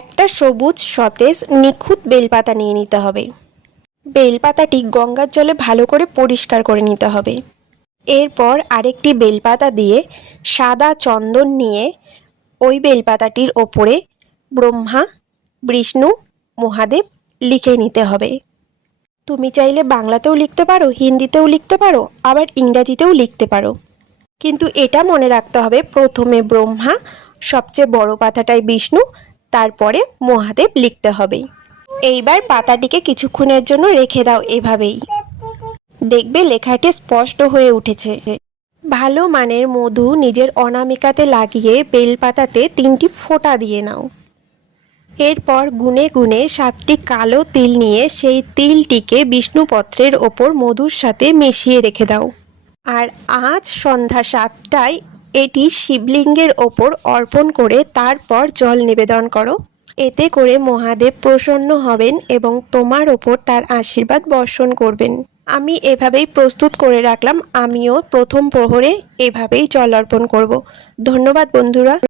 একটা সবুজ সতেজ নিখুঁত বেলপাতা নিয়ে নিতে হবে। বেলপাতাটি গঙ্গার জলে ভালো করে পরিষ্কার করে নিতে হবে। এরপর আরেকটি বেলপাতা দিয়ে সাদা চন্দন নিয়ে ওই বেলপাতাটির ওপরে ব্রহ্মা, বিষ্ণু, মহাদেব লিখে নিতে হবে। তুমি চাইলে বাংলাতেও লিখতে পারো, হিন্দিতেও লিখতে পারো, আবার ইংরাজিতেও লিখতে পারো। কিন্তু এটা মনে রাখতে হবে, প্রথমে ব্রহ্মা, সবচেয়ে বড় পাতাটায় বিষ্ণু, তারপরে মহাদেব লিখতে হবে। এইবার পাতাটিকে কিছুক্ষণের জন্য রেখে দাও এভাবেই। দেখবে লেখাটি স্পষ্ট হয়ে উঠেছে। ভালো মানের মধু নিজের অনামিকাতে লাগিয়ে বেলপাতাতে 3টি ফোঁটা দিয়ে নাও। এরপর গুনে গুনে 7টি কালো তিল নিয়ে সেই তিলটিকে বিষ্ণুপত্রের ওপর মধুর সাথে মিশিয়ে রেখে দাও। আর আজ সন্ধ্যা 7টায় এটি শিবলিঙ্গের ওপর অর্পণ করে তারপর জল নিবেদন করো। এতে করে মহাদেব প্রসন্ন হবেন এবং তোমার ওপর তার আশীর্বাদ বর্ষণ করবেন। আমি এভাবেই প্রস্তুত করে রাখলাম। আমিও প্রথম প্রহরে এভাবেই জল অর্পণ করব। ধন্যবাদ বন্ধুরা।